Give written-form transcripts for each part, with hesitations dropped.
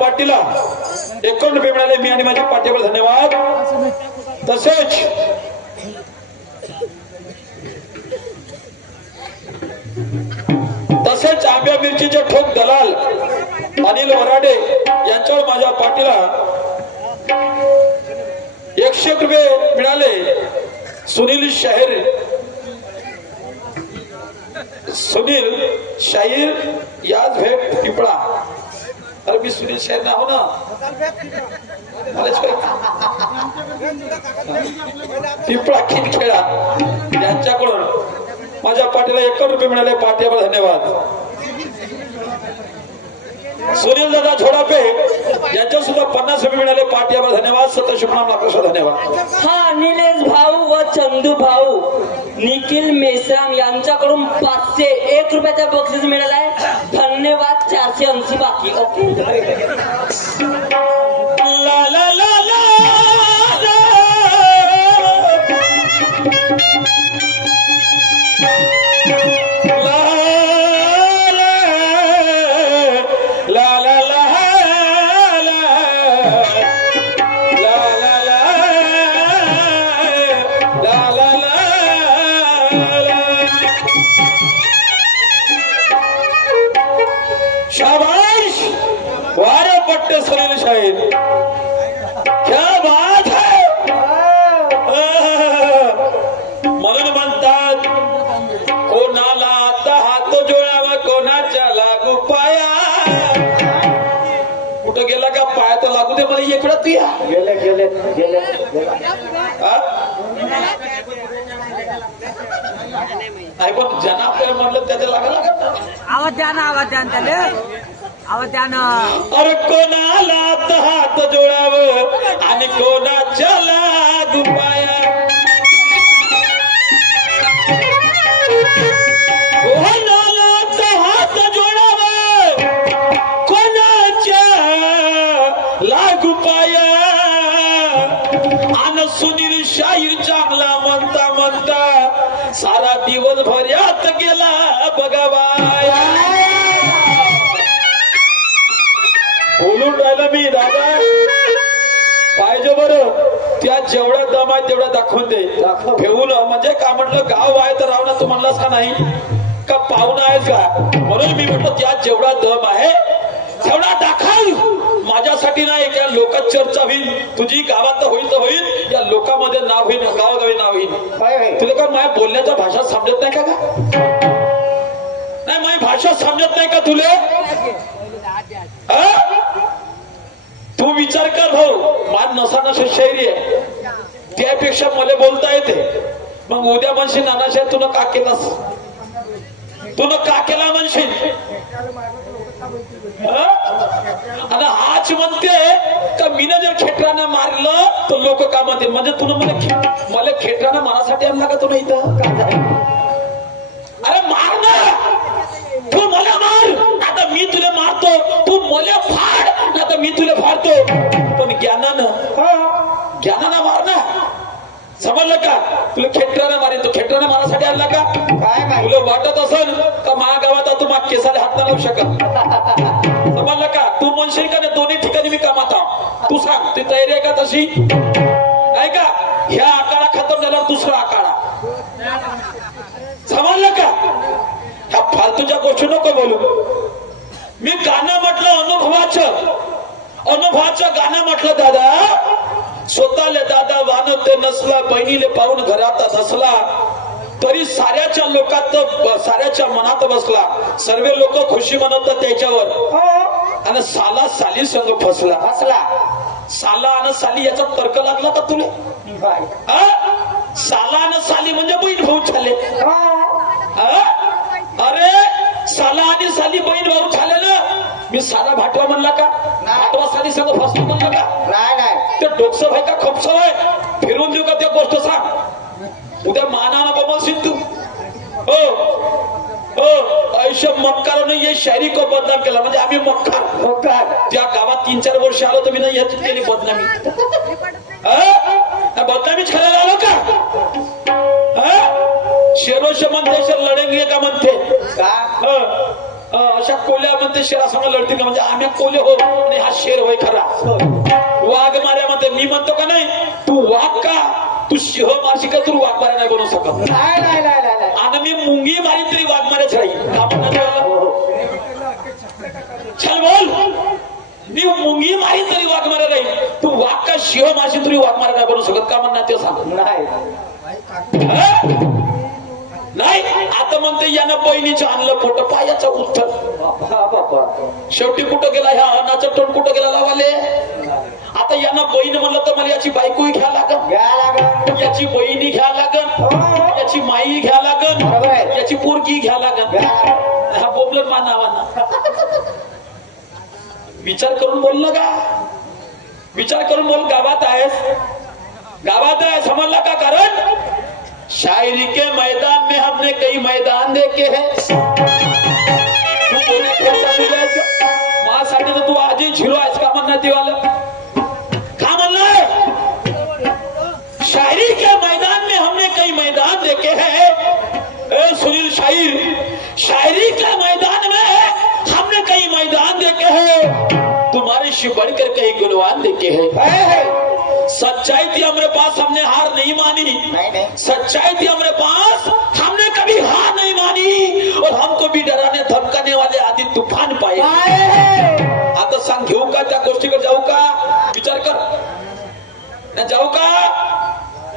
पाटीला 51 रुपये मिळाले. मी आणि माझ्या पाठीवर धन्यवाद. तसेच आंब्या मिरचीचे ठोक दलाल अनिल वराडे यांच्यावर माझ्या पाटीला 101 रुपये मिळाले. सुनील शाहीर याच भेट पिपळा. अरे मी सुनील शाहीर ना हो ना, पिपळा खिनखेडा यांच्याकडून माझ्या पाठीला 51 रुपये मिळाले. पाठीवर धन्यवाद. सुनील दादा झोडापे यांच्या सुद्धा 50 रुपये मिळाले. पाठीवर धन्यवाद. सतशुभनाम लाख धन्यवाद. हा निलेश भाऊ व चंदू भाऊ निखिल मेश्राम यांच्याकडून 501 रुपयाचा बक्षीस मिळाला आहे. धन्यवाद. 480 बाकी. ओके. ला ला ला ला बात है सुनील शाहीर, क्या बात है. म्हणून म्हणतात कोणाला आता हात जोडावा कोणाच्या लागू पाया. कुठं गेला का पाया तर लागू दे मला इकडं तू या. गेले गेले गेले नाही पण ज्यांना आपल्याला म्हणलं त्याच्या लागायला आवाज द्या ना, आवाज द्या ना त्याले, आवाज द्या ना. अरे कोणाला आता हात जोडावं आणि कोणाच्या लागू पाया. कोणाला आता हात जोडावं कोणाच्या लागू पाया. आणि सुनील शाहीर चांगला म्हणता म्हणता सारा दिवस भर्यात गेला बघावाया. बोलून राहिलं मी दादा पाहिजे बरं. त्या जेवढा दम आहे तेवढा दाखवून दे. ठेवून म्हणजे का म्हटलं गाव आहे तर राव ना तू म्हणलास का नाही का पाहुणा आहेस का. म्हणून मी म्हटलं त्या जेवढा दम आहे तेवढा दाखव. माझ्यासाठी नाही या लोकात चर्चा होईल. तुझी गावात तर होईल तर होईल, या लोकांमध्ये नाव होईल, गावोगावी नाव होईल. तुला का माझ्या बोलण्याच्या भाषा समजत नाही का. नाही माझी भाषा समजत नाही का तुला. तू विचार कर भाऊ, मान नसा नसा शायरी आहे त्यापेक्षा मला बोलता येते. मग उद्या म्हणशील नानाशाह तुला का केलास, तुला का केला म्हणशील. आणि आज म्हणते का मीनं जर खेटरानं मारलं तर लोक का म्हणते. म्हणजे तुला मला खेटरानं मारासाठी आणला का तुला इथं. अरे मार ना, तू मला मार आता मी तुला मारतो, तू मला फाड आता मी तुला फाडतो. पण ज्ञानानं मार ना. समजलं का. तुला खेटरानं मारेन, तो खेटरानं मारासाठी आणला का. तुला वाटत असेल का माझ्या गावात तू माग केसाला हात नाही लावू शकत. समजलं का. तू म्हणशील का नाही दोन्ही ठिकाणी मी कामात आहो. तू सांग ती तयारी आहे का तशी. आहे का. ह्या आकारा खतम झाल्यावर दुसरा आकारा. समजलं का. ह्या फालतूच्या गोष्टी नको बोलू. मी गाणं म्हटलं अनुभवाचं गाणं म्हटलं दादा. स्वतःले दादा वानवते नसला, बहिणीले पाहून घरात हसला, तरी साऱ्याच्या लोकात साऱ्याच्या मनात बसला. सर्व लोक खुशी मनवतात त्याच्यावर. आणि साला साली संग फसला. साला आणि साली याचा तर्क लागला का तुला. साला आणि साली म्हणजे बहीण भाऊ झाले. अरे साला आणि साली बहीण भाऊ झाले ना. मी साला भाटवा म्हणला का. भाटवा साली संग फसलो म्हणलं का. ते डोकसं भाई का खोपसं आहे. फिरून देऊ का त्या गोष्ट सांग. उद्या मानानं बमलशील तू. हो आयुष्य मक्कारानं ये शायरी को बदनाम केला. म्हणजे आम्ही मक्कार त्या गावात 3-4 वर्ष आलो तर मी नाही याची केली बदनामी. बदनामीच करायला आलो का. शेरोश म्हणते शेर लढेंगे का म्हणते अशा कोल्या म्हणते शेरासमोर लढतील का. म्हणजे आम्ही कोले हो आणि हा शेर होय खरा. वाघ मार्या म्हणते. मी म्हणतो का नाही तू वाघ का, तू सिंह मारशी का, तू वाघ मार्या नाही बनवू शकत. आणि मी मुंगी मारी तरी वाघ मार्याच राहील. चल बोल. मी मुंगी मारी तरी वाघ मार्या राहील. तू वाघ का सिंह मारशी तरी वाघ मार्या नाही बनवू शकत का म्हणणार ते सांग. नाही आता म्हणते यानं बहिणीचं आणलं फोटो पायाचं उत्तर. शेवटी कुठं गेला ह्या अन्नाचं तोंड कुठं गेला लावाले. आता यांना बहीण म्हणलं तर मला याची बायकोही घ्या लागन, याची बहिणी घ्या लागन, याची माई घ्या लागन, याची पोरगी घ्या लागन. हा बोबलन मा नावाना. विचार करून बोल ना का. विचार करून बोल. गावात आहे समजला का. कारण शायरी के मैदान में हमने कई मैदान देखे हैं. माझ्यासाठी तर तू आजही झिरो आहेस का म्हणणार देवाला. का म्हणणार. शायरी के मैदान में हमने कई मैदान देखे हैं. सुनील शायरी के मैदान में हमने कई मैदान देखे हैं. तुम्हारे से बढ़कर कई गुणवान देखे हैं. सच्चाई थी हमारे पास, हमने हार नहीं मानी. सच्चाई थी हमारे पास, हमने कभी हार नहीं मानी. और हमको भी डराने धमकाने वाले आदि तूफान पाए. आता सांग, घेऊ का त्या गोष्टीकडे जाऊ का? विचार कर. नाही जाऊ का?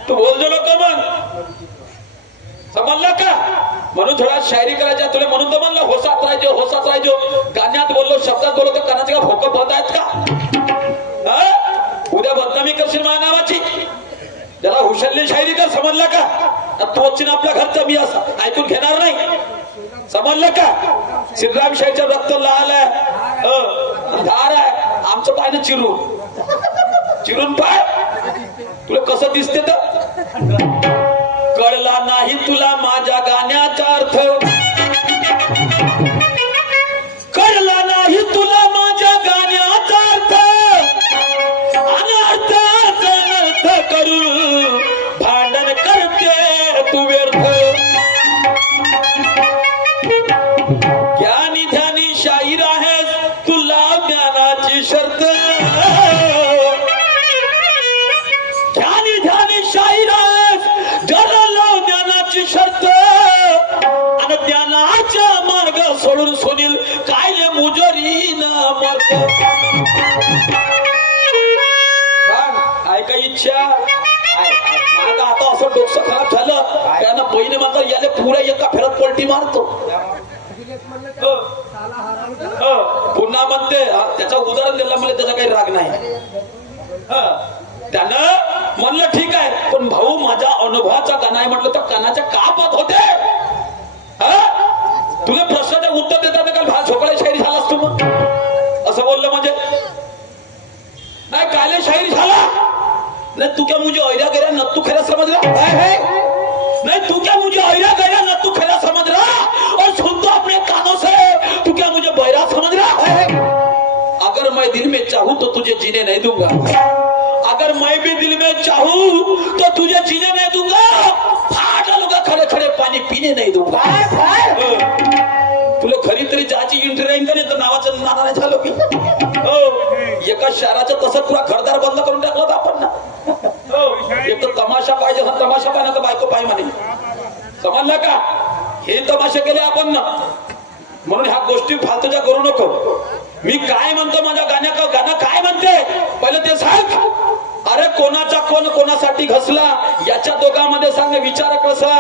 तू बोलजो लोक मग समजला का? म्हणून थोडा शायरी करायच्या तुला, म्हणून तर म्हणलं होसात राहायचो. गाण्यात बोललो, शब्दात बोललो तर कानाचे का भोकं बंद आहेत का? उद्या बदनामी करशील माझ्या नावाची. जरा हुशारली शायरी कर, समजला का? तोच ना आपल्या घरचं, मी असं ऐकून घेणार नाही, समजलं का? श्रीराम शाहीच्या रक्त लाल आहे, धार आहे, आमचं पाय चिरून पाय. तुला कसं दिसते तर कळला नाही तुला माझ्या गाण्याचा अर्थ, कळला नाही तुला माझ्या गाण्याचा अर्थ, अनर्थ करून भांडण करते तू व्यर्थ. ज्ञानी ध्यानी शाहीर आहेस, तुला ज्ञानाची शर्त. ज्ञानी ध्यानी शाहीर आहेस, जरा लाव ज्ञानाची शर्त. आणि ज्ञानाचा मार्ग सोडून सोनील काय मुजरी न मत. ऐका इच्छा आता असं डोकं खराब झालं त्यानं बहिणी मात्र याला पुऱ्या एका फेरत पलटी मारतो. पुन्हा म्हणते, त्याचं उदाहरण दिलं मला, त्याचा काही राग नाही. त्यानं म्हणलं ठीक आहे, पण भाऊ माझ्या अनुभवाचा गाणं आहे म्हटलं तर कानाच्या का पात होते. तुला प्रश्नाचे उत्तर देतात काल भात झोपड्या शायरी झालास तू मग असं बोललं म्हणजे नाही. काले शायरी झाला नहीं, तू क्या मुझे ऐरा गैरा न तू खेला समझ रहा है? नहीं, तू क्या मुझे ऐरा गैरा न तू खेला समझ रहा, और सुन तो अपने कानों से, तू क्या मुझे बहरा समझ रहा है? अगर मैं दिल में चाहूं तो तुझे जीने नहीं दूंगा, अगर मैं भी दिल में चाहूं तो तुझे जीने नहीं दूंगा, फाड़ डालूंगा खड़े खड़े पानी पीने नहीं दूंगा. तुला खरी तरी जाची एंट्री राहील का नाही तर नावाचं नाना नाही झालं की. एका शहराचं तसं पुरा घरदार बंद करून टाकलं आपण ना. एक तर तमाशा पाहिजे, तमाशा पाहिजे तर बायको पाहिजे म्हणे, समजलं का? हे तमाशे केले आपण ना, म्हणून ह्या गोष्टी फालतूच्या करू नको. मी काय म्हणतो माझ्या गाणं काय म्हणते पहिलं ते सांग. अरे कोणाचा कोण कोणासाठी घसला याच्या दोघांमध्ये सांग विचार कसा.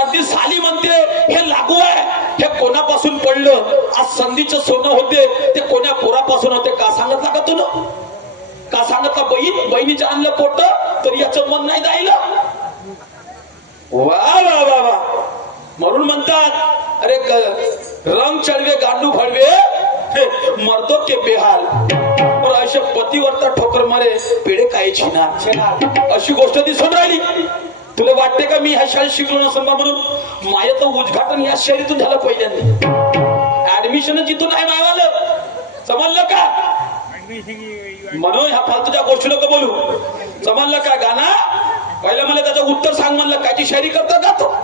अगदी साली म्हणते हे लागू आहे, हे कोणापासून पडलं, आज संधीचं सोनं होते ते कोण्या पोरापासून होते का सांगत का तुला? का सांगत का बहिणीचं आणलं पोट तर याचं मन नाही जायला. वा वा वा वा. म्हणून म्हणतात अरे रंग चढवे गांडू भडवे मर्दो के बेहाल, और असे पतीवरता ठोकर मारे पेढे काय छिनार, अशी गोष्ट दिसून राहिली. तुला वाटते का मी ह्या शाळेत शिकलो नसं म्हणून? माझं तर उद्घाटन या शाळेतून झालं पहिल्यांदा, ऍडमिशन जिथून आहे मायवालं, समजलं का? म्हणून ह्या फालतूच्या गोष्टी नको बोलू, समजलं का? गाणं पहिलं मला त्याचं उत्तर सांग म्हणलं, कायची शायरी करता का तो?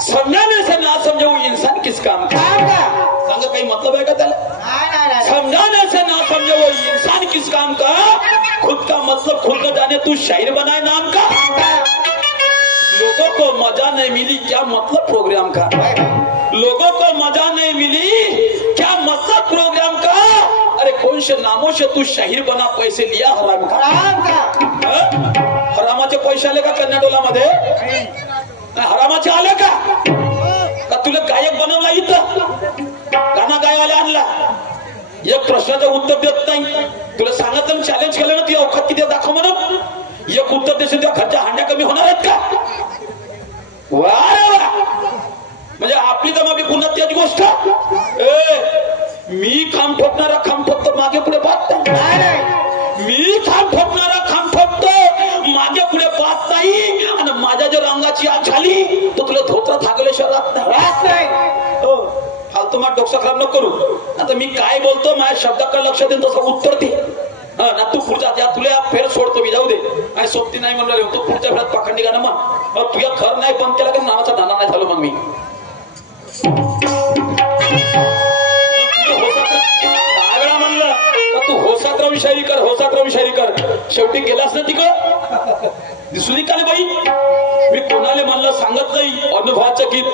समझाने से ना समझे वो इंसान किस काम का? सांग काही मतलब है का त्याला? समझाने से ना समझे वो इंसान किस काम का, खुद का मतलब खुद न जाने तू शायर बनाए नाम का. लोगों को मजा नहीं मिली क्या मतलब प्रोग्राम का, लोगों को मजा नहीं मिली क्या मतलब प्रोग्राम का. अरे कौन से नामों से तू शाहीर बना, पैसे लिया हराम का. हरामाचे पैसे आले का कन्नडोला मध्ये? हरामाचे आले का? तुला गायक बनवला इथं गाणं गायला आणला, एक प्रश्नाचं उत्तर देत नाही. तुला सांगितलं चॅलेंज केलं ना, ती अवकात किती दाखव म्हणून, एक उत्तर देशील त्या घरच्या हांड्या कमी होणार आहेत का? वा वा. म्हणजे आपली तर मग पुन्हा त्याच गोष्ट, मी खांब ठोकणारा खांब ठोकतो मागे पुढे पाहत नाही, मी खांब ठोकणारा खांब ठोकतो मागे पुढे पाहत नाही. आणि माझ्या जर रंगाची आग झाली तर तुला धोत्रा थागल्याशिवाय राहत नाही. फालतू मग डोकं खराब नको करू. आता मी काय बोलतो माझ्या शब्दाकडे लक्ष देऊन तसं उत्तर दे ना. तू पुढच्या त्या तुला फेर सोडतो मी, जाऊ दे. आणि सोबती नाही म्हणलं तू पुढच्या फेरात पाखंडी गाणं मग तुझ्या घर नाही बंद केला की नावाचा दाना नाही झालो. मग मी तू होसात्रम शायरी कर, होसात्रम शायरी कर. शेवटी गेलास ना तिकडं दिसली का बाई? मी कोणाला म्हणलं सांगत नाही. अनुभवाचं गीत,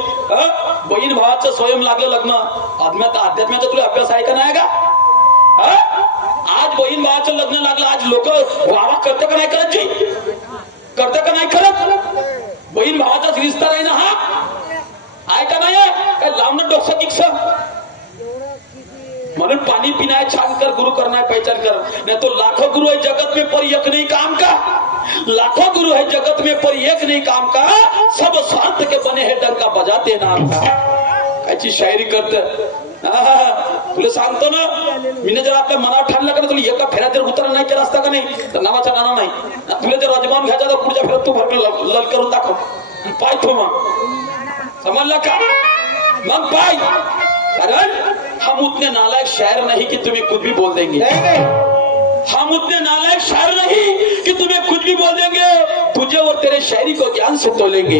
बहीण भावाचं स्वयं लागलं लग्न, अध्यात्माचा तुला अभ्यास आहे का नाही का? बहीण भावाचं लग्न लागलं आज लोक वावा करते का नाही करत जी करते का नाही करत बहीण भावाचाच विस्तार आहे ना हा आहे का नाही काय लावणं डोकं किक्स म्हणून पानी पीना है छान कर गुरु करना है पहचान कर नहीं तो लाखों गुरु है जगत में पर एक नहीं काम का लाखों गुरु है जगत में पर एक नहीं काम का सब स्वार्थ के बने हैं डंका बजाते नाम का कायची शायरी करत तुला सांगतो ना मी जर आपल्या मनावर ठाणलं का तुला एका फेऱ्यात जर उतरा नाही केला असता का नाही तर नावाचा नाना नाही तुला जर अजमान घ्यायचा तर पुढच्या फेऱ्यात तू भरपूर लल करून दाखव पाय तो मग समजला का मग पाय कारण हम उतने नालायक शायर नहीं कि तुम्हें कुछ भी बोल देंगे हम उतने नालायक शायर नहीं कि तुम्हें कुछ भी बोल देंगे तुझे और तेरे शायरी को ज्ञान से तोलेंगे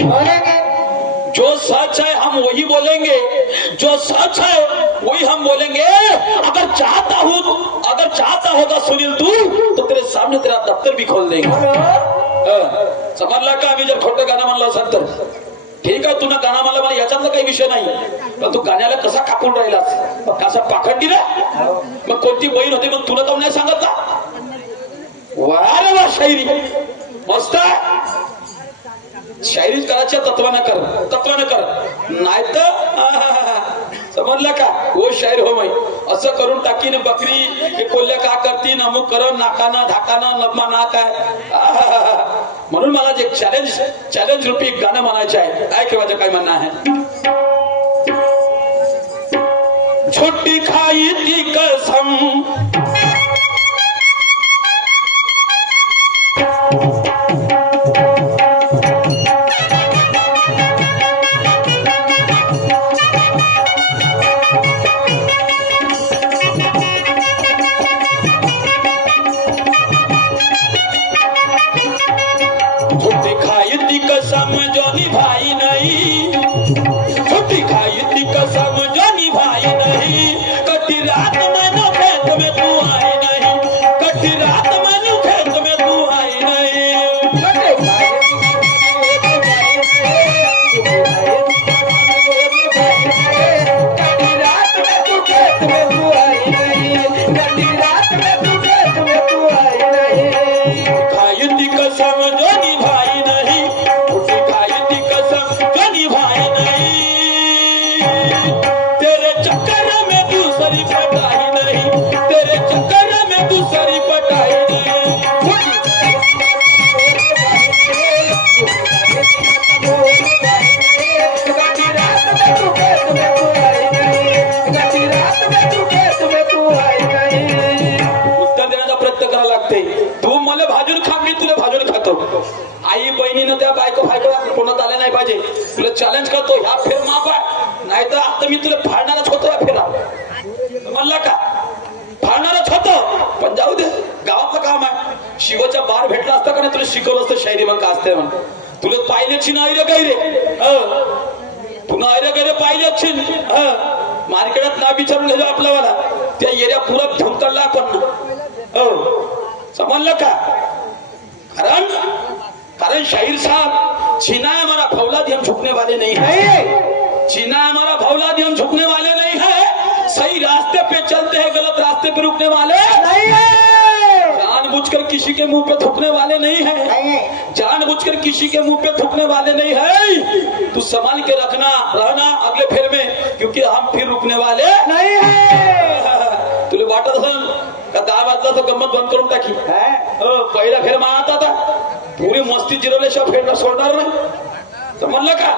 जो सच है हम वही बोलेंगे जो सच है वही हम बोलेंगे अगर चाहता होगा सुनील तू तो तेरे सामने तेरा दफ्तर भी खोल देंगे समजला का आम्ही जर खोटं गाणं म्हणलं असेल तर ठीक आहे तुला गाणं मला याच्यातला काही विषय नाही पण तू गाण्याला कसा कापून राहिलास कसा पाखंडी रे मग कोणती बहीण होती मग तुला जाऊन नाही सांगत का वा रे वा शायरी मस्त शायरी करायच्या तत्वानं कर नाही तर समजलं का हो शायर हो माई असं करून टाकीन बकरी हे कोल्हे का करतीन अमुक करण नाकाना धाकाना नगमा ना काय म्हणून मला जे चॅलेंज रूपी गाणं म्हणायचं आहे काय केव्हाचं काय म्हणणं आहे छोटी खाई ती कसम आई बहिणीनं त्या बायको कोणात आल्या नाही पाहिजे तुला चॅलेंज करतो ह्या फेर माप आहे नाही तर आता मी तुला फाडणारच होतो या फेरा म्हणला का फाडणारच होतो पण जाऊ दे गावातलं काम आहे शिवच्या बार भेटला असता का नाही तुला शिकवलं असतं शायरी मग का असते म्हणून तुला पाहिल्याची नाही रे काही रे पुन्हा अरे काही पाहिली अच्छी मार्केटात ना विचारून घ्यायचं आपल्याला त्या एरिया पुरा घेऊन काढला आपण समजलं का कारण शाहीर साहब जीना हमारा फौलाद हम झुकने वाले नहीं है जीना हमारा फौलाद हम झुकने वाले नहीं है सही रास्ते पे चलते हैं गलत रास्ते पे रुकने वाले नहीं है जानबूझकर किसी के मुंह पे थूकने वाले नहीं है जानबूझकर किसी के मुंह पे थूकने वाले नहीं है तू संभाल के रहना अगले फेर में क्योंकि हम फिर रुकने वाले नहीं है तुला वाटत असेल का 10 वाजता तो गंमत बंद करून टाकी पहिला फेर मारत आता पुरी मस्ती जिरवल्याशिवाय फेरणं सोडणार नाही समजलं का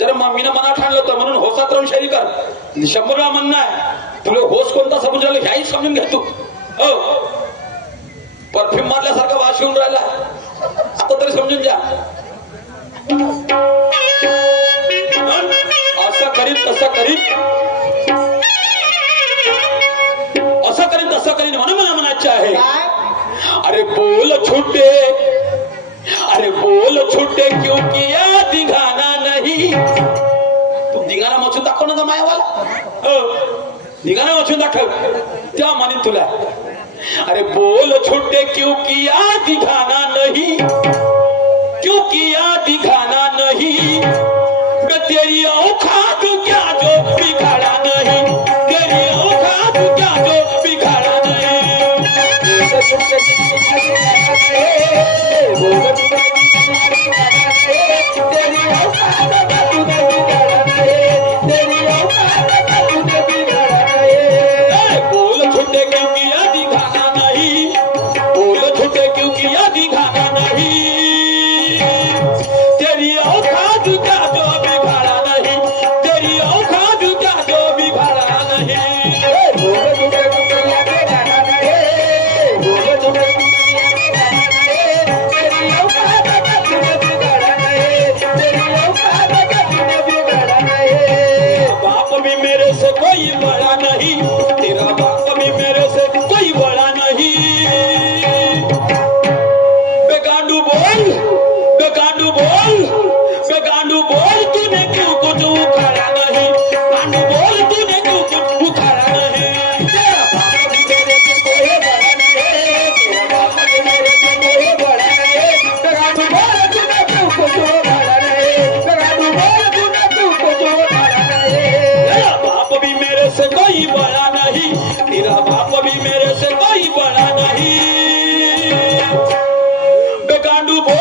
जर मीनं मनात आणलं तर म्हणून होसात राहून शायरी कर 100 वेळा म्हणणं आहे तुला होस कोणता समजलं ह्याही समजून घे तू परफ्यूम मारल्यासारखा वास येऊन राहिला आता तरी समजून घ्या असं करीत तसं करीत म्हणून मला म्हणायचं आहे अरे बोल छूटे क्यों किया दिघाना नहीं तू दिघाना मचून दाखव ना मायावाला दिघाना मचून दाखव त्या म्हणेन तुला अरे बोल छूटे क्यों किया दिघाना नहीं क्यों किया दिघाना नहीं मैं तेरी औकात क्या जो बिगाड़ा नहीं तेरी औकात क्या जो बिगाड़ा नहीं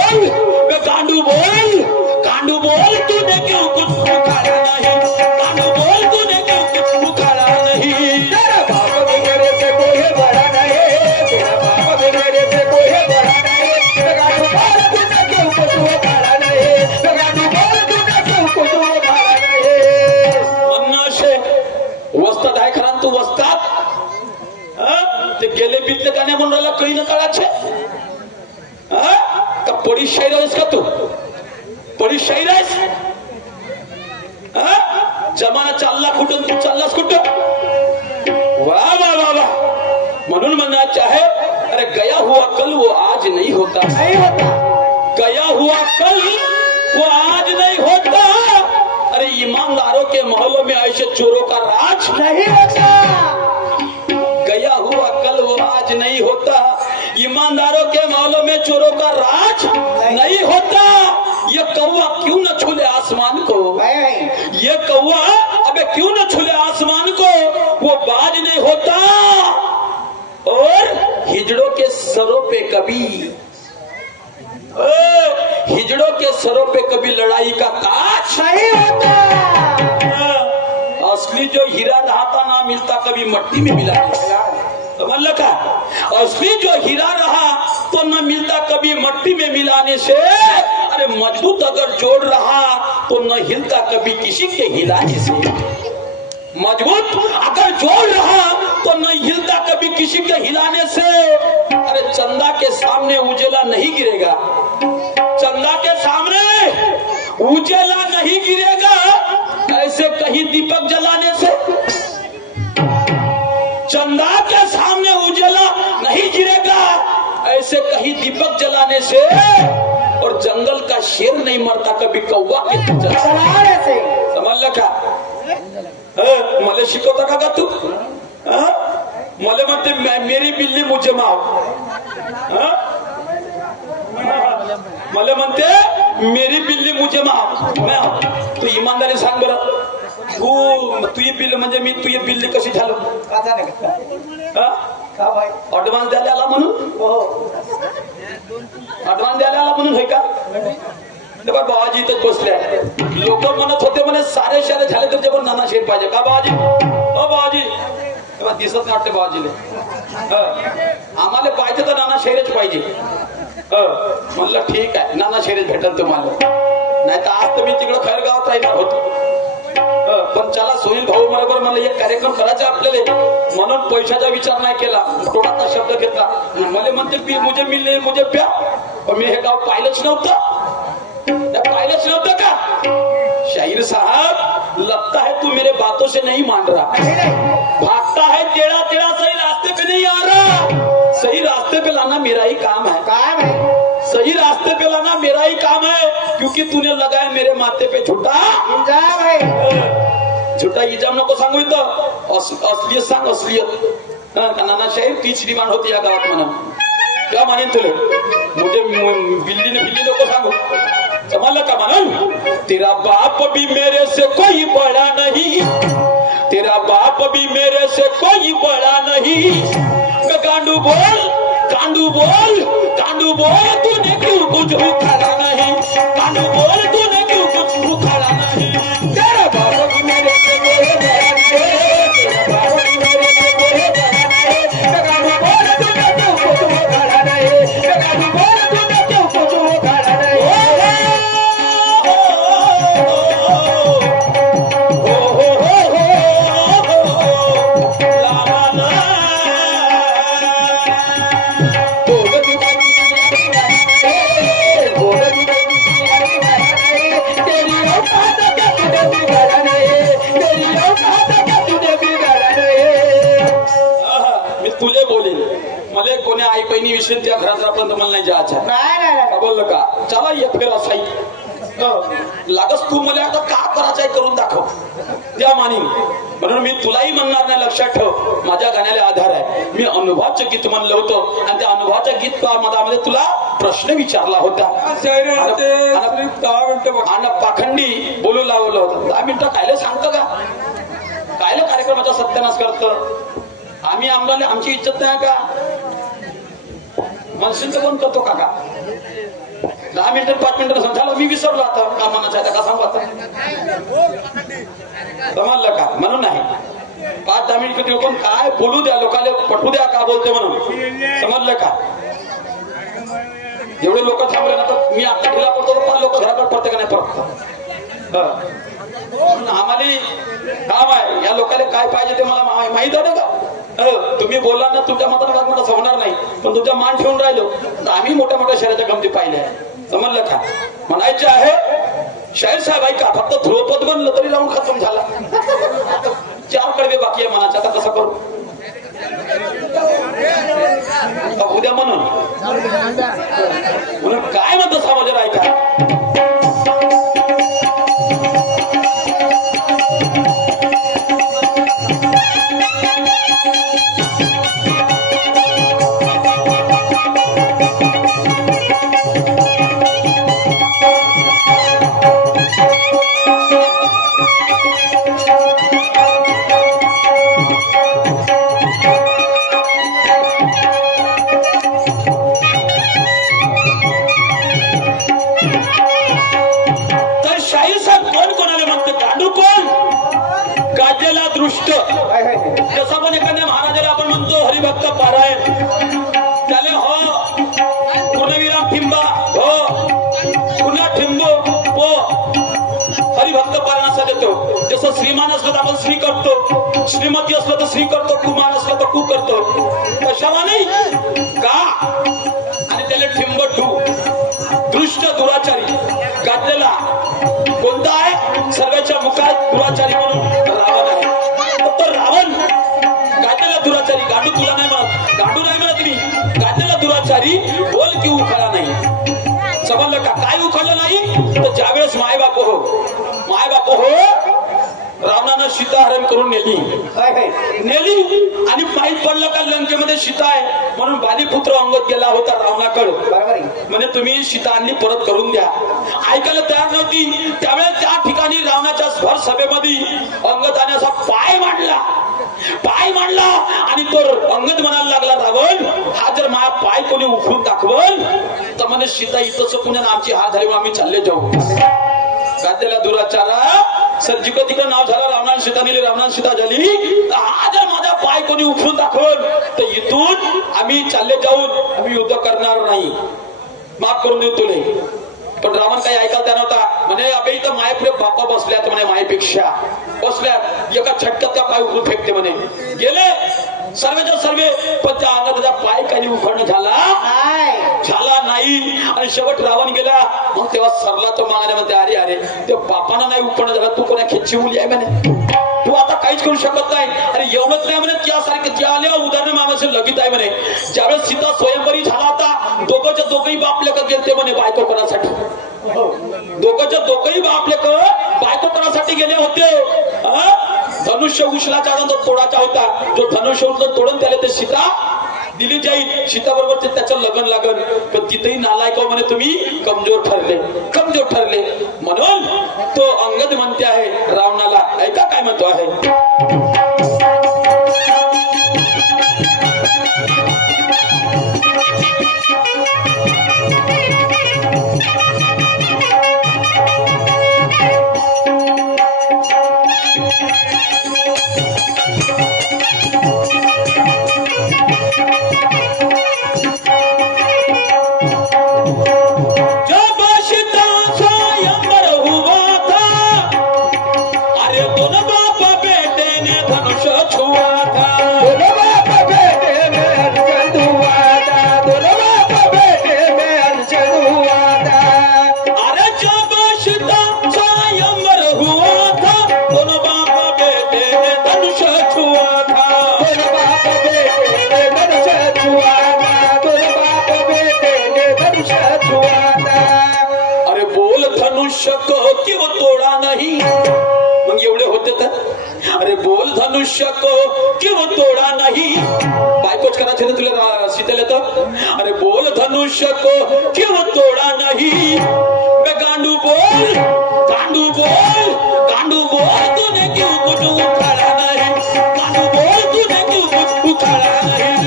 बोल बे गांडू बोल, गांडू बोल तूने क्यों कुछ उखाड़ा नहीं, गांडू बोल तूने क्यों कुछ उखाड़ा नहीं। तेरा बाप मेरे से कोई बड़ा नहीं, तेरा बाप मेरे से कोई बड़ा नहीं, गांडू बोल तूने क्यों कुछ उखाड़ा नहीं, गांडू बोल तूने क्यों कुछ उखाड़ा नहीं। म्हणणं असे वस्तात आहे खरा तू वस्तात ते गेले बितले गाणे म्हणून राहिला कळी न काळाचे का पडी शाहीर आहेस का तू, पडी शाहीर आहेस? जमाना चालला कुठून तू चाललास कुठं? वा वा वा वा. म्हणून म्हणायचे आहे अरे गया हुआ कल वो आज नहीं होता, नहीं होता, गया हुआ कल वो आज नहीं होता. अरे ईमानदारों के महलों में ऐसे चोरों का राज नहीं होता, गया हुआ कल वो आज नहीं होता, ईमानदारों के महलों में चोरों का राज नहीं होता. ये कौवा क्यों न छूले आसमान को, ये कौवा अबे क्यों न छूले आसमान को, वो बाज नहीं होता. और हिजड़ों के सरों पे कभी, हिजड़ों के सरों पे कभी लड़ाई का ताज नहीं होता. असली जो हीरा रहा था ना मिलता कभी मट्टी में मिला. समझ का, असली जो हीरा रहा तो न मिलता कभी मट्टी में मिलाने से. अरे मजबूत अगर जोड़ रहा तो न हिलता कभी किसी के हिलाने से. मजबूत अगर जोड़ रहा तो न हिलता कभी किसी के हिलाने से. अरे चंदा के सामने उजेला नहीं गिरेगा, चंदा के सामने उजेला नहीं गिरेगा ऐसे कहीं दीपक जलाने से. चंदा के सामने उजाला नहीं गिरेगा ऐसे कहीं दीपक जलाने से. और जंगल का शेर नहीं मरता कभी कौवा के जलाने से. समझ का? मला शिकवता का तू? मला म्हणते मेरी बिल्ली मुझे माव, मला म्हणते मेरी बिल्ली मुझे माव. तू इमानदारी सांग बरं, तू बिल्ली म्हणजे मी तुझी बिल्ली कशी झालो? ऍडव्हान्स द्यायला आला म्हणून, ऍडव्हान्स द्यायला आला म्हणून हे का? बाबाजी इथंच बसल्या. लोक म्हणत होते म्हणे सारे शाळे झाले तर जेव्हा नाना शेठ पाहिजे का बाबाजी? हो बाबाजी दिसत नाही वाटते बाबाजीले. आम्हाला पाहिजे तर नाना शेरच पाहिजे. म्हणलं ठीक आहे नाना शेरच भेटल तुम्हाला, नाही तर आज तर मी तिकडं खैरगावात राहणार होतो. पण चला सोनील भाऊ बरोबर मला एक कार्यक्रम करायचा आपल्याला म्हणून पैशाचा विचार नाही केला, तोडाचा शब्द घेतला. मला म्हणते मुझे मिलने मुझे प्या, पण मी हे गाव पाहिलंच नव्हतं. पाहिलंच नव्हतं का? शाहीर साहब लगता है तू मेरे बातों से नहीं मान रहा, भागता है टेढ़ा टेढ़ा, सही रास्ते पे नहीं आ रहा. सही रास्ते पे लाना मेरा ही काम है, काम है, सही रास्ते पे लाना मेरा ही काम है. क्योंकि तूने लगाया मेरे माथे पे झूठा इल्जाम है. झूठा इल्जाम नको सांगू इथं, असलियत सांग असलियत. नाना शाहीर तीच डिमांड होती या गावात म्हणा. क्या मानेन तुले? मुझे बिल्ली नको सांगू. समझ का म्हणून तेरा बाप भी मेरे से कोई बड़ा नहीं, तेरा बाप भी मेरे से कोई बड़ा नहीं. गांडू बोल, गांडू बोल, गांडू बोल तूने क्यों कुछ उखाड़ा नहीं, गांडू बोल तूने क्यों कुछ उखाड़ा नहीं. तेरा बाप भी मेरे से कोई बड़ा नहीं, तेरा बाप भी मेरे से कोई बड़ा नहीं, गांडू बोल तूने क्यों कुछ उखाड़ा नहीं, गांडू बोल तूने क्यों कुछ उखाड़ा नहीं. तुले बोलेल मला कोणी आई बहिणी विषयी त्या घरात आपण मला नाही जायचं. नाही बोललं का चला ये फेर असाई लागस तू मला आता का करायचंय करून दाखव त्या मानी. म्हणून मी तुलाही म्हणणार नाही, लक्षात ठेव माझ्या गाण्याला आधार आहे. मी अनुभवाचं गीत म्हणलं होतं आणि त्या अनुभवाच्या गीत मधामध्ये तुला प्रश्न विचारला होता आणि पाखंडी बोलू लावलं होतं. 10 मिनिटं कायले सांगतं का? कायले कार्यक्रमाचा सत्यानाश करतं? आम्ही आम्हाला आमची इज्जत नाही का? मनसिंग कोण करतो काका 10 मिनिटं 5 मिनिटं झालं मी विसरलो आता का म्हणायचं आहे का सांगू आता समजलं का म्हणून नाही 5-10 मिनिट कोण काय बोलू द्या लोकांना पटवू द्या का बोलते म्हणून समजलं का एवढे लोक थांबले ना तर मी आता ढिला पडतो तर 5 लोक घराकडे पडते का नाही परत आम्हाला काम आहे या लोकांना काय पाहिजे ते मला माहित आहे का तुम्ही बोलला ना तुमच्या मताला मला समजणार नाही पण तुमचा मान ठेवून राहिलो तर आम्ही मोठ्या मोठ्या शहराच्या गमती पाहिल्या समजलं का म्हणायचे आहे शाहीर साहेब ऐका फक्त ध्रुवपद बनलं तरी लावून खतम झाला 4 कडवे बाकी आहे मनाचा आता कसं करू उद्या म्हणून काय म्हणतो समाजाला ऐका जसं पण एखाद्या महाराजाला आपण म्हणतो हरिभक्त पारायण त्याले हो पूर्णविराम ठिंबा हो पुन्हा ठिंबो हो हरिभक्त पारायण असं देतो जसं श्रीमान असलं तर आपण श्री करतो श्रीमती असलं तर श्री करतो कुमार असलं तर कू करतो तशावा नाही का आणि त्याला ठिंब ठू दृष्ट दुराचारी गाजलेला कोणता आहे सर्वांच्या मुखात दुराचारी म्हणून रावण आहे रावण गाजलेला दुराचारी गांडू तुला नाही म्हणत गांडू नाही म्हणत मी गाजलेला दुराचारी बोल की उखाळा नाही समजलं का काय उखाळलं नाही तर ज्यावेळेस मायबाप हो रावणानं सीता हरण करून नेली आणि माहीत पडलं का लंकेमध्ये सीता आहे म्हणून बालीपुत्र अंगद गेला होता रावणाकडे म्हणजे तुम्ही सीता आणली परत करून द्या ऐकायला तयार नव्हती त्यावेळेस त्या ठिकाणी रावणाच्या भर सभेमध्ये अंगदाने असा पाय मांडला आणि तो अंगद म्हणायला लागला रावण हा जर माझा पाय कोणी उखडून दाखवल तर म्हणे सीता इथंच पुण्याला आमची हार झाली आम्ही चालले जाऊ गाजलेला दुराचारा सर जिकडं तिकडं नाव झालं रावणान सीता नेली रावणान सीता झाली हा जर माझा पाय कोणी उखडून दाखवल तर इथून आम्ही चालले जाऊन आम्ही युद्ध करणार नाही माफ करून देऊ तुले पण रावण काही ऐकायला त्या नव्हता म्हणे अबे इथं मायपुढे बापा बसल्यात म्हणे मायपेक्षा बसल्यात एका झटक्यात त्या पाय उघडून फेकते म्हणे गेले सर्वेच्या सर्वे पण त्या अंगाचा पाय काही उखडणं झाला नाही आणि शेवट रावण गेला मग तेव्हा सरला तो मागाने म्हणते अरे ते बापानं नाही उखडणं झालं तू कोणा खेची मुली आहे म्हणे तू आता काहीच करू शकत नाही आणि एवढंच नाही म्हणे त्यासारखे त्या आल्या उदाहरण मामाचे लगीत आहे म्हणे ज्यावेळेस सीता स्वयंवरी झाला होता दोघंच्या दोघंही बाप लेकर गेलते म्हणे बायको कोणासाठी दोघंच्या दोघंही बाप लेकर बायको कोणासाठी गेले होते धनुष्य उचलाचा आनंद तोडाचा होता जो धनुष्य उचलून तोडून त्याला ते सीता दिली जाईल सीता बरोबर त्याचं लग्न लागन पण तिथेही नालायक म्हणे तुम्ही कमजोर ठरले म्हणून तो अंगद म्हणते आहे रावणाला ऐका काय म्हणतो आहे धनुष्य को क्यों तोड़ा नहीं बायकोच करायचे ना तुला सीतेला तर अरे बोल धनुष्य को क्यों तोड़ा नहीं मैं गांडू बोल तूने क्यों कुछ उखाड़ा नहीं गांडू बोल तूने क्यों कुछ उखाड़ा नहीं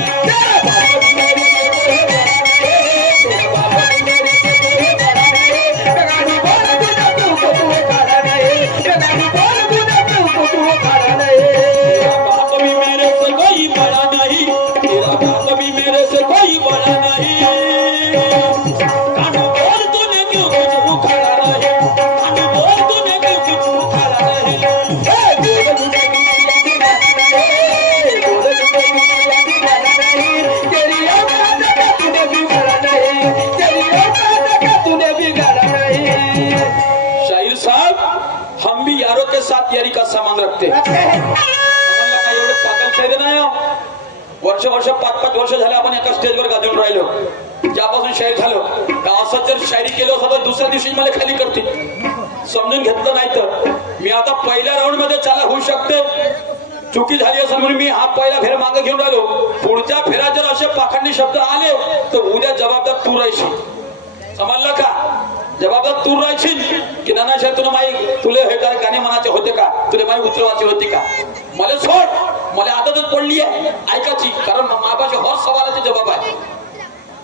साथ यारी का सामान रखते आम्हाला काय एवढं पातळ शायरी नाही हो. वर्ष 5-5 वर्ष झाले आपण एका स्टेजवर गाजून राहिलो. ज्यापासून शाहीर झालो का असं जर शायरी केलं असं तर दुसऱ्या दिवशी मला खाली करते. समजून घेतलं नाही तर मी आता पहिल्या राऊंड मध्ये चाला होऊ शकते. चुकी झाली असेल म्हणून मी हा पहिला फेर मागे घेऊन राहिलो. पुढच्या फेऱ्यात जर असे पाखंडी शब्द आले तर उद्या जबाबदार तू राहशील. समजलं का? जबाबदार तू राहशील की नाना शाह तुला माही तुले हे काय गाणे म्हणायचे होते का, तुला माही उतरवायची होती का? मला सोड, मला आदतच पडली आहे ऐकायची, कारण माझ्यापाशी हर सवालाचे जबाब आहे.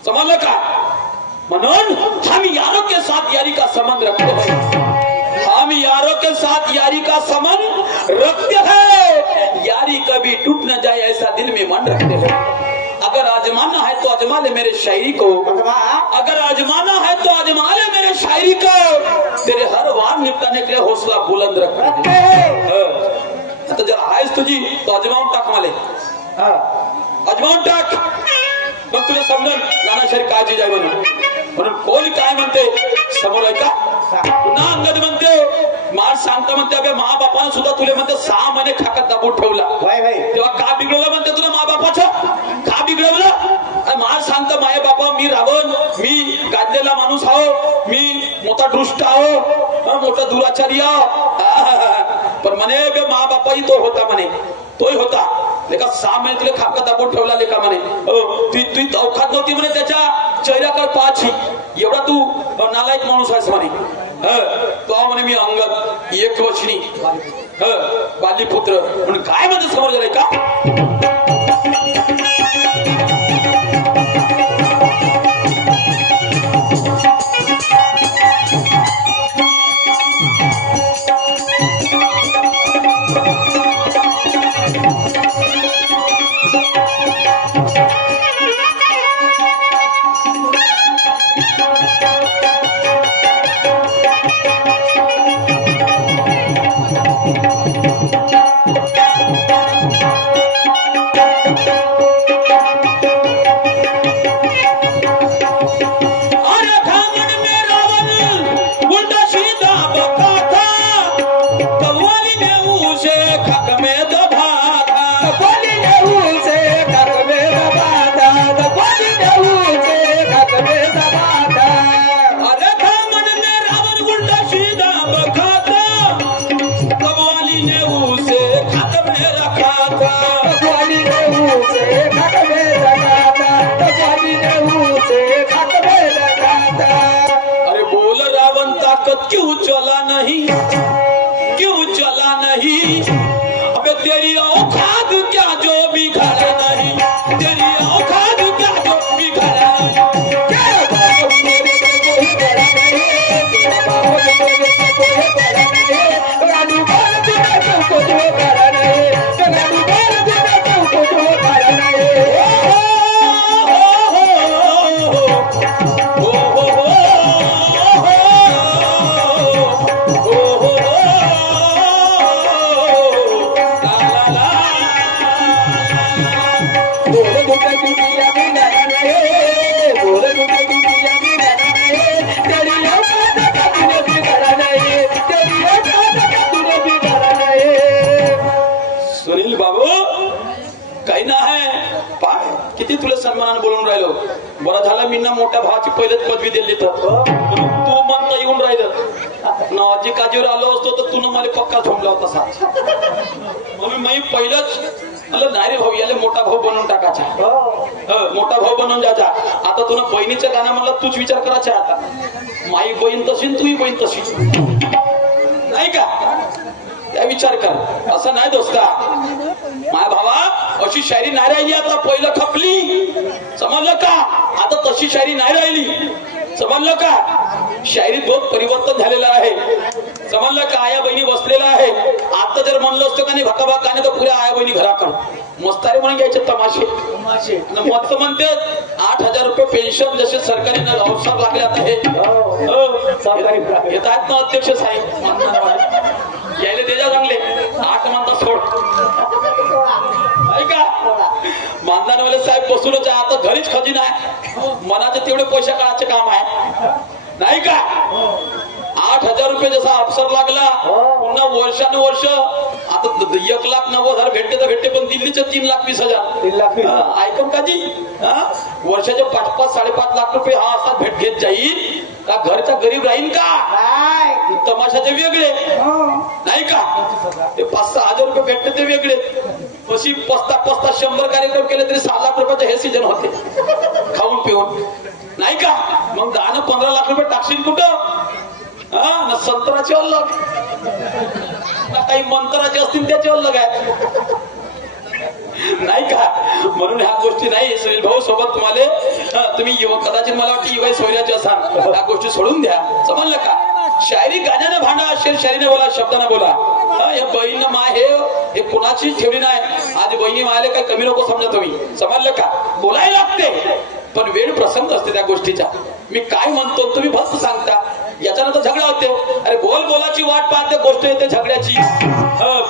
समजलं का? म्हणून हम यारों के साथ यारी का संबंध रखते हैं. हम यारों के साथ यारी का संबंध रखते हैं. यारी कभी टूट न जाए ऐसा दिल में मन रखते हैं. अगर आजमाना है तो आजमा ले मेरे शायरी को. अगर आजमाना है तो आजमा ले मेरे शायरी को. तेरे हर वार निपटाने के लिए हौसला बुलंद रखते हैं. आता जर आहेस तुझी तो आजमावून टाक मला. आजमावून टाक. मग तुला समजेल नाना शरीर काय चीज आहे म्हणून कोणी काय म्हणते समोर ऐका. पुन्हा अंगद म्हणते मार सांगता म्हणते अबे मा बापानं सुद्धा तुला म्हणते 6 महिने खाकत दाबून ठेवला तेव्हा का बिघडवलं म्हणते तुला मा बापाचं का बिघडवलं. मार सांगता माये बापा मी रावण मी गाजलेला माणूस आहो मी मोठा दृष्ट आहो मोठा दुराचारी आहो पण म्हणे बे मा बापाही तो होता म्हणे तोही होता लेका 6 महिने तुला खाकत दाबून ठेवला लेका म्हणे ती अवकात नव्हती म्हणे त्याच्या चेहऱ्याकडे पाहायची एवढा तू नालायक माणूस आहेस म्हणे. तो म्हणे मी अंगद एक वचनी बालीपुत्र म्हणून काय म्हणते समोर जरा का. क्यों चला नहीं अबे तेरी औकात क्या जो बिखरा नहीं तेरी औकात क्या जो बिखरा सन्मानाने बोलून राहिलो. बरं झालं मी ना मोठ्या भावाची पहिलेच पदवी दिली तर तू म्हणता येऊन राहिलं ना जी काजीवर आलो असतो तर तू मला पक्का थांबला होता म्हणून मी पहिलंच नाही रे भाऊ याला मोठा भाऊ बनवून टाकायचा मोठा भाऊ बनवून जायचा. आता तुला बहिणीचं गाणं म्हणलं तूच विचार करायचा. आता माई बहीण तशी तुही बहीण तशी नाही का त्या विचार कर. असं नाही दोस्ता माझ्या भावा अशी शायरी नाही राहिली. आता पहिलं खपली समजलं का. आता तशी शायरी नाही राहिली समजलं का. शायरीत बहुत परिवर्तन झालेलं आहे समजलं का. आया बहिणी बसलेला आहे. आता जर म्हणलं असतं का नाही भकाभका गाणे तर पुऱ्या आया बहिणी घराकडं मस्तारे म्हणून घ्यायचे तमाशे मस्त म्हणते 8,000 रुपये पेन्शन जसे सरकारी अवसर लागले आता हे येत आहेत ना अध्यक्ष साहेब यायला त्याच्या चांगले 8 म्हणता सोड ऐका मानधनवाले साहेब बसूनच आहे. आता घरीच खजिना आहे मनाचे तेवढे पैसे काढायचे काम आहे नाही का. 8,000 रुपये जसा अफसर लागला पुन्हा वर्षानुवर्ष आता 1,90,000 भेटते तर भेटते, पण दिल्लीचे 3,20,000. 3,20,000 ऐकून का जी? वर्षाचे 5-5, 5.5 लाख रुपये हा असा भेट घेत जाईल का घरचा गरीब राहील का? नाही. तमाशाचे वेगळे नाही का? ते 5-6 हजार रुपये भेटते ते वेगळे. अशी पस्ता 100 कार्यक्रम केले तरी 6 लाख रुपयाचे हे सीजन होते खाऊन पिऊन नाही का? मग 10-15 लाख रुपये टाकशील कुठं? ना संत्राचे अलग ना काही मंत्राचे असतील त्याचे अलग आहे नाही का? म्हणून ह्या गोष्टी नाही. सुनील भाऊ सोबत तुम्हाला तुम्ही कदाचित मला वाटतं युवा सोयऱ्याचे असाल, ह्या गोष्टी सोडून द्या. समजलं का? शायरी गाण्यानं भांडा असेल, शायरीने बोला, शब्दाने बोला. या बहीण मा हे कुणाची ठेवली नाही. आज बहिणी मायले काही कमी नको समजा तुम्ही. समजलं का? बोलायला लागते पण वेळ प्रसंग असते त्या गोष्टीचा. मी काय म्हणतो तुम्ही भस्त सांगता, याच्यानंतर झगडा होते. अरे बोलाची वाट पाहते, गोष्ट येते झगड्याची.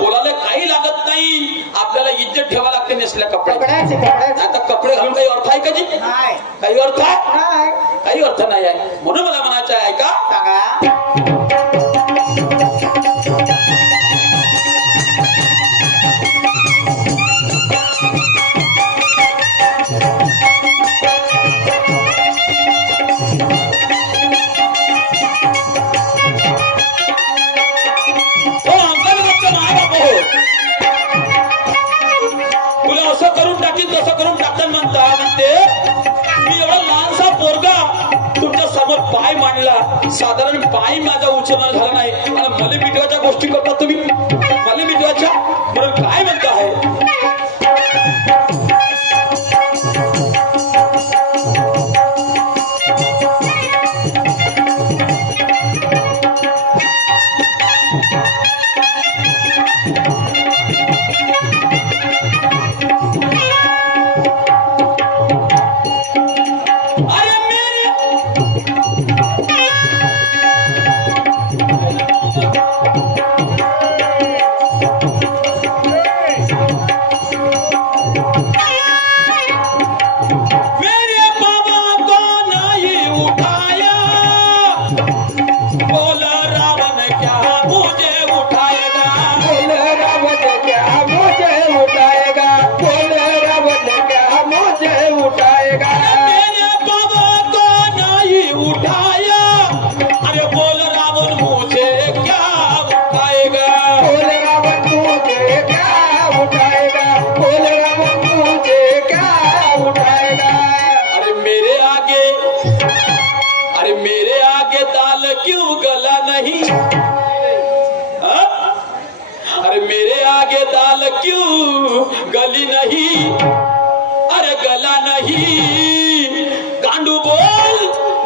बोलायला काही लागत नाही, आपल्याला इज्जत ठेवा लागते नेसल्या कपड्याची. आता कपडे घालून काही अर्थ आहे का जी? काही अर्थ आहे? काही अर्थ नाही आहे. म्हणून मला म्हणायचं आहे का तुला असं करून टाकीन तसं करून टाकतात म्हणते. मी एवढा लहानसा पोरगा तुमच्या समोर पाय मांडला, साधारण पाय माझा उचलणं झाला नाही आणि मला मिटवायच्या गोष्टी करतात तुम्ही. मला मिटवायच्या म्हणून काय म्हणता आहे? गली नहीं, अरे गला नहीं. गांडू बोल,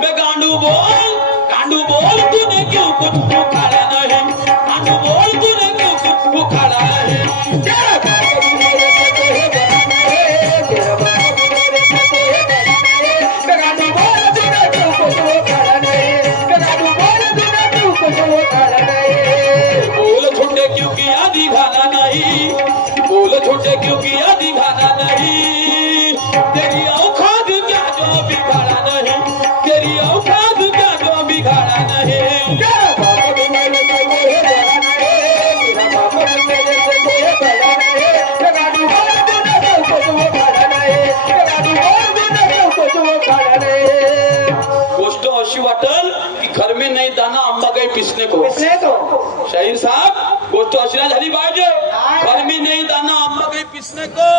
मैं गांडू बोल तूने क्यों कुछ उखाड़ा नहीं? गांडू बोल तूने क्यों कुछ उखाड़ा नहीं? बोल छोटे क्यों किया दिखाना नहीं, बोल छोटे क्यों किया दिखाना नहीं. तेरी औकात क्या जो बिगाड़ा नहीं, तेरी औकात क्या जो बिगाड़ा नहीं. गोष्ट अशी वाटल की घर में नहीं दाना आंबा काही पिसने को. शाहीर साहब गोष्ट अशी नाही झाली पाहिजे. घर में नहीं दाना आंबा काही पिसने को.